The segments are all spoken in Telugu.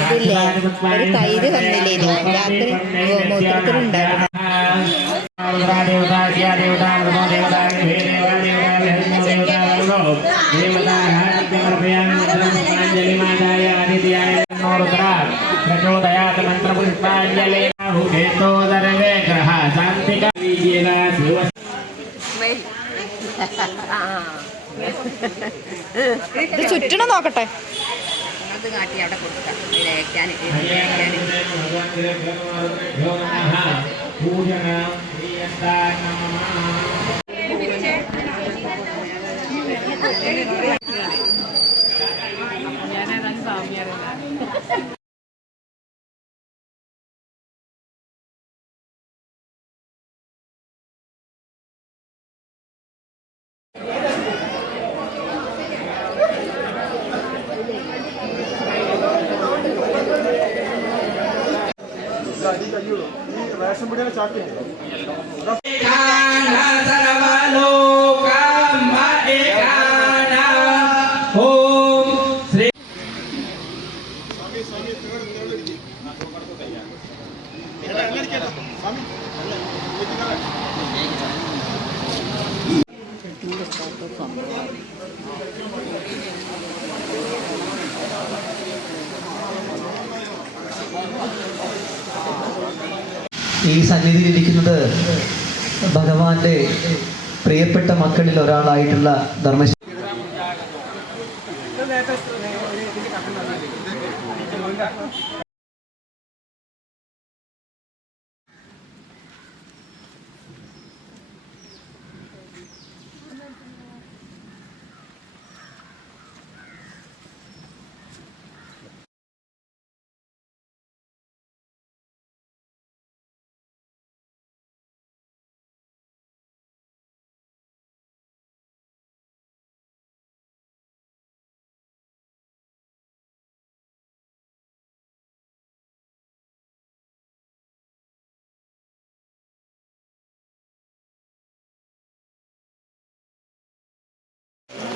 ഇതില്ലേ ഒരു തൈര് തന്നില്ലേ രാത്രി മൂത്രത്തിലുണ്ടായിരുന്നു പ്രചോദയാത് മന്ത്രപുഷ്പാഞ്ജലി ഹേതോദരവേ ഗ്രഹ ശാന്തിക ശിവ ആ ഇത് ചുറ്റണം നോക്കട്ടെ. ഞാനേതാണ് കാട്ടി അവിടെ കൊടുക്കാം ഇതിലേക്കാൻ ഇതിലേക്കാൻ റേഷൻ പിടിയുടെ ചാക്കി ഈ സന്നിധിയിൽ ഇരിക്കുന്നത് ഭഗവാന്റെ പ്രിയപ്പെട്ട മക്കളിൽ ഒരാളായിട്ടുള്ള ധർമ്മ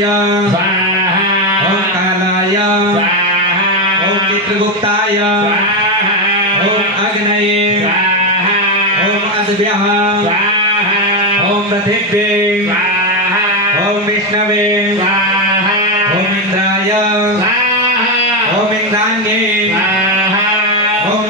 యమాయ ఓం కాలాయ? ఓం చిత్రగుప్తాయ ఓం అగ్నయే? ఓం అద్భ్యః ఓం పృథివ్యే ఓం విష్ణవే? ఓం ఇంద్రాయ? ఓం ఇంద్రాణ్యే ఓం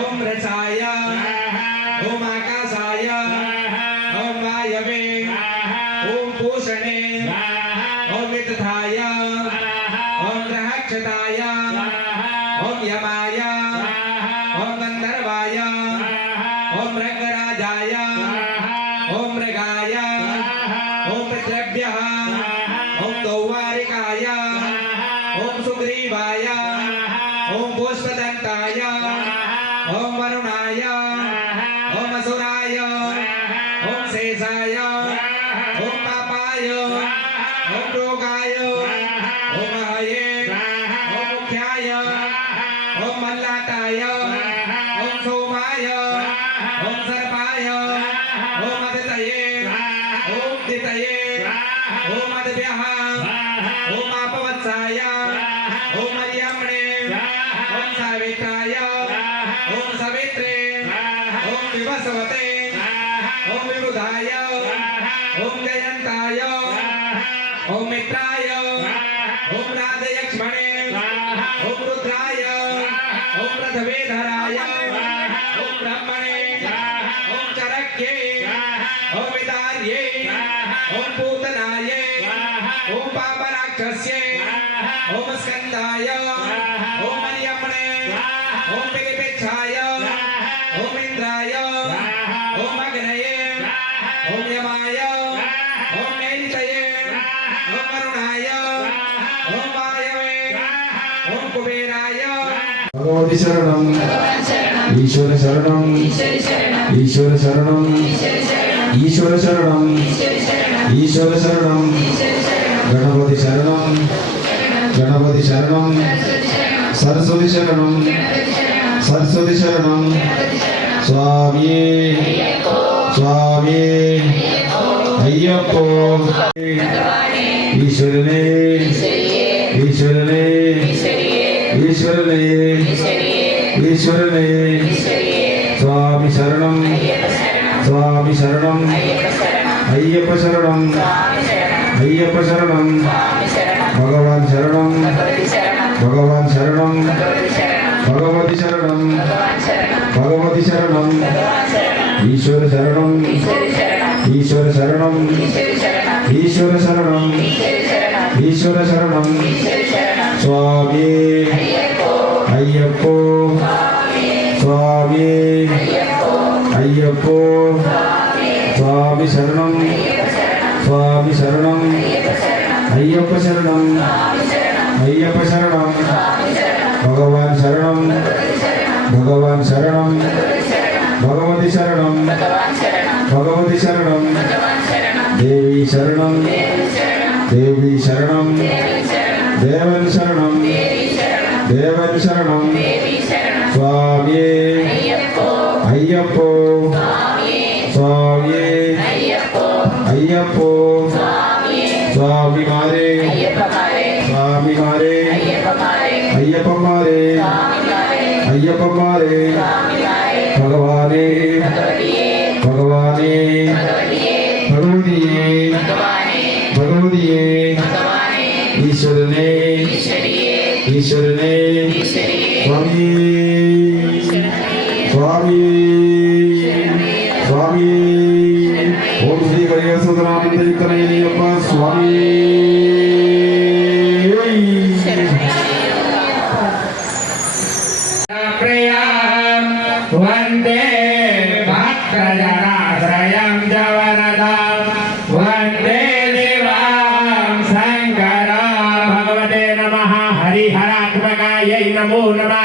ఓం సత్యాయ ఓం ఓం దితయే ఓం అదిభ్యః ఓం ఆపవత్సాయ ఓం అర్యామణే ఓం సావిత్రాయ ఓం సవిత్రే ఓం వివస్వతే ఓం విబుధాయ ఓం జయంతాయ ఓం మిత్రాయ స్కందాయ ఓం మర్యమ్మణే ఓం పిలిపిచ్ఛాయ ఓం ఇంద్రాయ. ఓం అగ్నయే. ఓం యమాయ. ఓం నైనితయే ఓం వరుణాయ ఓం వాయవే ఓం కుబేరాయ. భగవతి శరణం. ఈశ్వర శరణం. ఈశ్వర శరణం. ఈశ్వర శరణం. ఈశ్వర శరణం. గణపతి శరణం. గణపతి శరణం సరస్వతి శరణం సరస్వతి శరణం స్వామి స్వామి అయ్యప్పో ఈశ్వరనే ఈశ్వరనే ఈశ్వరనే ఈశ్వరనే స్వామి శరణం స్వామి శరణం అయ్యప్ప శరణం అయ్యప్ప శరణం భగవాన్ శరణం. భగవాన్ శరణం. భగవతి శరణం. భగవతి శరణం. ఈశ్వర శరణం. ఈశ్వర శరణం. ఈశ్వర శరణం. ఈశ్వర శరణం. స్వామి. అయ్యప్పో. స్వామి. అయ్యప్పో. స్వామి. శరణం. స్వామి శరణం. అయ్యప్ప శరణం. भगवान शरणम भगवान शरणम भगवती शरणम भगवती शरणम देवी शरणम देवी शरणम देवन शरणम देवन शरणम स्वामी अय्यप्पो। स्वामी अय्यप्पो। स्वामी मारे स्वामी मारे ஐயப்பமாரே ஐயப்பமாரே பகவானே. பகவானே. பகவதியே. பகவதியே. ஈஸ்வரனே. ஈஸ்வரனே. சுவாமி சுவாமி சுவாமி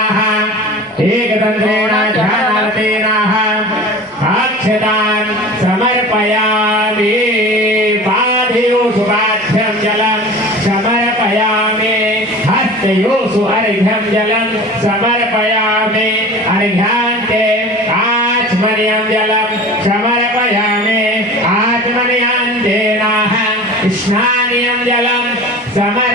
ध्यानाः एकदन्त्रेण ध्यानार्थेनाः अक्षतान् समर्पयामि। पादयोषु पाठ्यं जलं समर्पयामि। हस्तयोषु अर्घ्यं जलं समर्पयामि। अर्घ्यान्ते जलं समर्